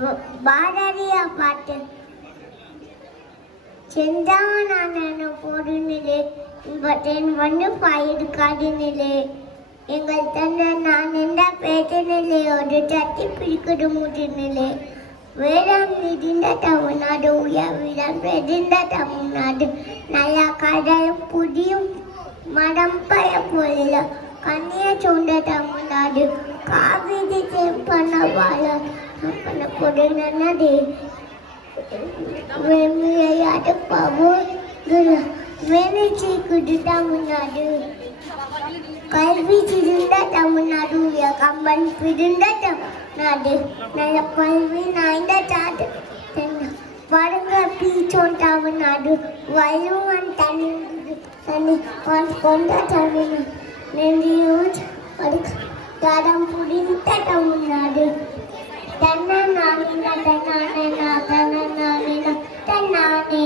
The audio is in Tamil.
பாரதியா பாட்டு செந்தான போடுநிலே இன்பத்தேன் வந்து பயிர் காடுநிலே எங்கள் தன்னை நான் என்ன பேட்டினிலே ஒரு தட்டி பிடிக்கிற முட்டினிலே வேளாண் நிதிந்த தமிழ்நாடு உயர்விடம் வெடிந்த தமிழ்நாடு நல்லா கடலும் புதியும் மரம் பய போல கண்ணிய சூண்ட தமிழ்நாடு காவிரி பண்ண வாழ பண்ண கொடுனதே வெம்மையாடு பவர் வேலைச்சி குடு தமிழ்நாடு கல்வி சிறந்த தமிழ்நாடு கம்பன் பிரிந்த தமிழ்நாடு நல்ல கல்வி நாய்ந்த நாடு வருங்க பீச்சோன் தமிழ்நாடு வலுவன் தனி தனி கொண்ட தமிழ்நாடு நெல்லியூர் தரம் புரிந்த தமிழ்நாடு தன்ன நானே தன்னானே தன்னானே